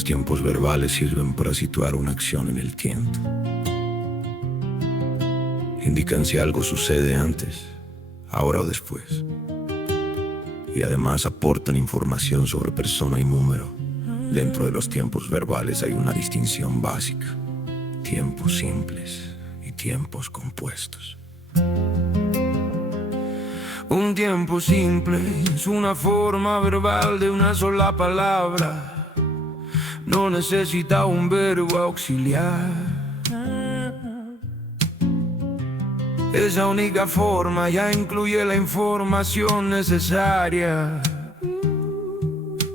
Los tiempos verbales sirven para situar una acción en el tiempo. Indican si algo sucede antes, ahora o después. Y además aportan información sobre persona y número. Dentro de los tiempos verbales hay una distinción básica: tiempos simples y tiempos compuestos. Un tiempo simple es una forma verbal de una sola palabra. No necesita un verbo auxiliar. Esa única forma ya incluye la información necesaria: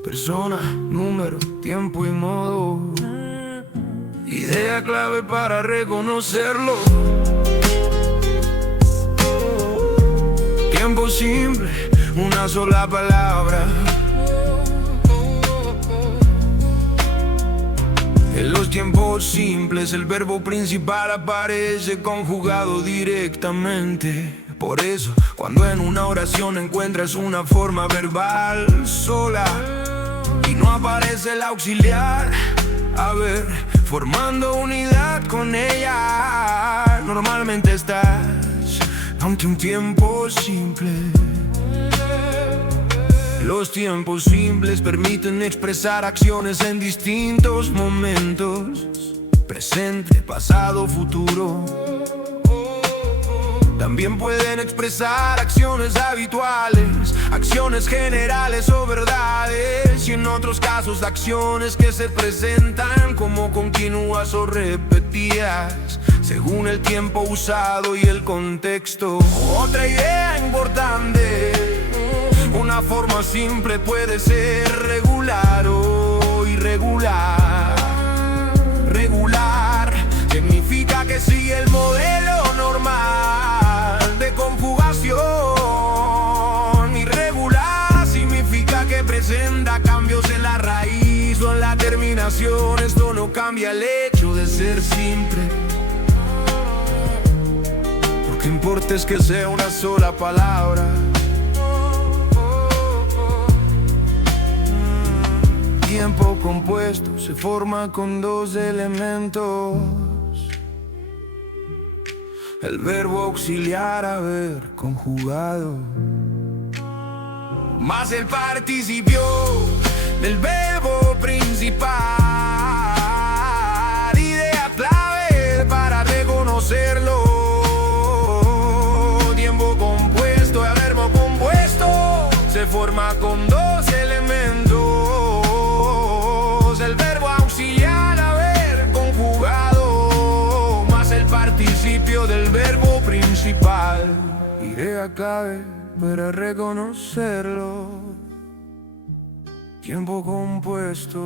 persona, número, tiempo y modo. Idea clave para reconocerlo. Tiempo simple, una sola palabra. En los tiempos simples el verbo principal aparece conjugado directamente. Por eso, cuando en una oración encuentras una forma verbal sola y no aparece el auxiliar, a ver, formando unidad con ella, normalmente estás ante un tiempo simple. Los tiempos simples permiten expresar acciones en distintos momentos: presente, pasado, futuro. También pueden expresar acciones habituales, acciones generales o verdades, y en otros casos acciones que se presentan como continuas o repetidas, según el tiempo usado y el contexto. Otra idea importante: una forma simple puede ser regular o irregular. Regular significa que sigue el modelo normal de conjugación. Irregular significa que presenta cambios en la raíz o en la terminación. Esto no cambia el hecho de ser simple. Lo que importa es que sea una sola palabra. Tiempo compuesto se forma con dos elementos: el verbo auxiliar haber conjugado, más el participio del verbo principal. Idea clave para reconocerlo: tiempo compuesto y verbo compuesto se forma con dos elementos: el verbo auxiliar haber conjugado, más el participio del verbo principal. Idea clave para reconocerlo: tiempo compuesto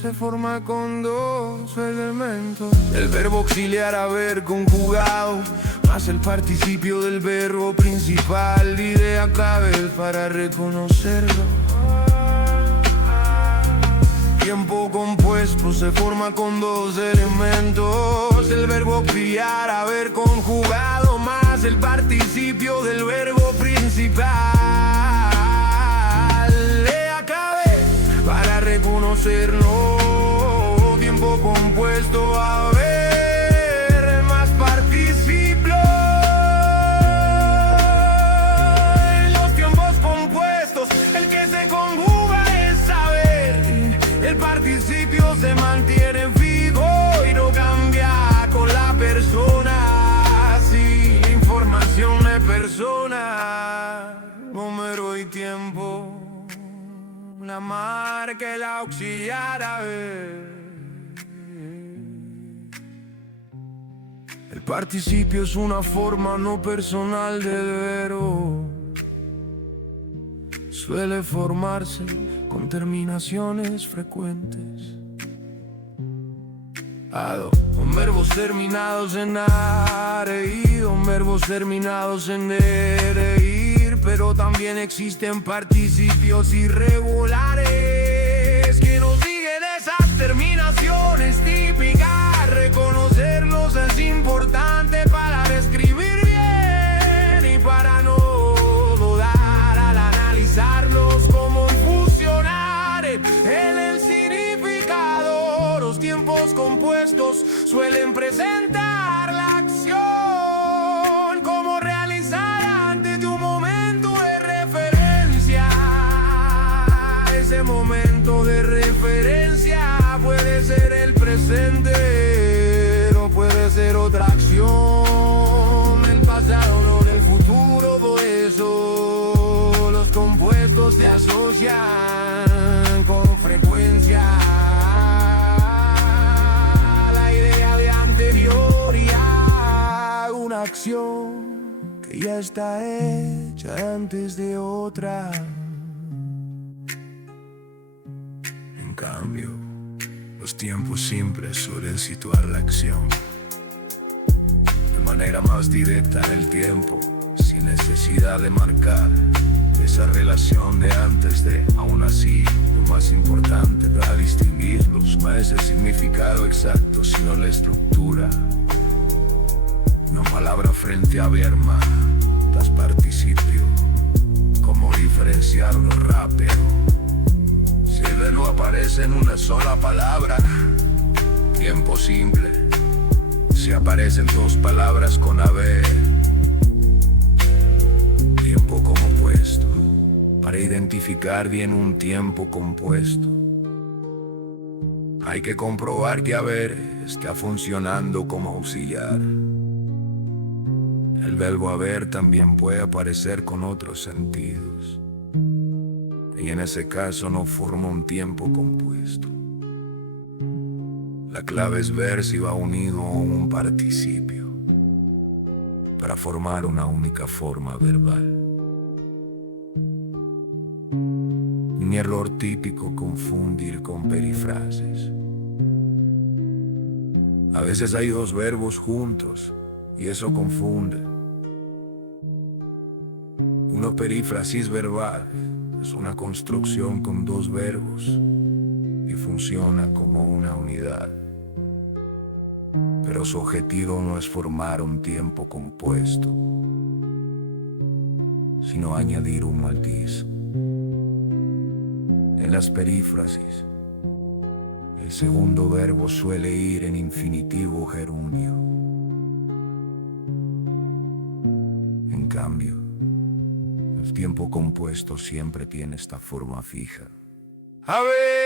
se forma con dos elementos: el verbo auxiliar haber conjugado, más el participio del verbo principal. Idea clave para reconocerlo: tiempo compuesto se forma con dos elementos: el verbo auxiliar haber conjugado, más el participio del verbo principal. Idea clave para reconocerlo: tiempo compuesto haber, más participio. En los tiempos compuestos el que se conjuga es saber. El participio se mantiene fijo y no cambia con la persona. Sí, información de persona, número y tiempo, una marca, el auxiliar haber. El participio es una forma no personal del verbo. Suele formarse con terminaciones frecuentes. Con verbos terminados en -ir, con verbos terminados en -ir, pero también existen participios irregulares que no siguen esas terminaciones típicas. Reconocerlos es importante para describir bien y para no dudar al analizarlos como funcionar. representar la acción, como realizar antes de un momento de referencia. Ese momento de referencia puede ser el presente, no puede ser otra acción, el pasado no del futuro. Por eso los compuestos se asocian con frecuencia. La idea de anterioridad, una acción que ya está hecha antes de otra. En cambio, los tiempos simples suelen situar la acción de manera más directa en el tiempo, sin necesidad de marcar esa relación de antes de. Aún así, lo más importante para distinguirlos no es el significado exacto, sino la estructura. Una palabra frente a verma, das participio. ¿Cómo diferenciarlo rápido? Si el verbo aparece en una sola palabra, tiempo simple. Si aparecen dos palabras con haber, tiempo compuesto. Para identificar bien un tiempo compuesto, hay que comprobar que haber está funcionando como auxiliar. El verbo haber también puede aparecer con otros sentidos, y en ese caso no forma un tiempo compuesto. La clave es ver si va unido a un participio para formar una única forma verbal. Un error típico confundir con perifrases. A veces hay dos verbos juntos y eso confunde. Una perífrasis verbal es una construcción con dos verbos y funciona como una unidad. Pero su objetivo no es formar un tiempo compuesto, sino añadir un matiz. En las perífrasis, el segundo verbo suele ir en infinitivo gerundio. En cambio, el tiempo compuesto siempre tiene esta forma fija. A ver.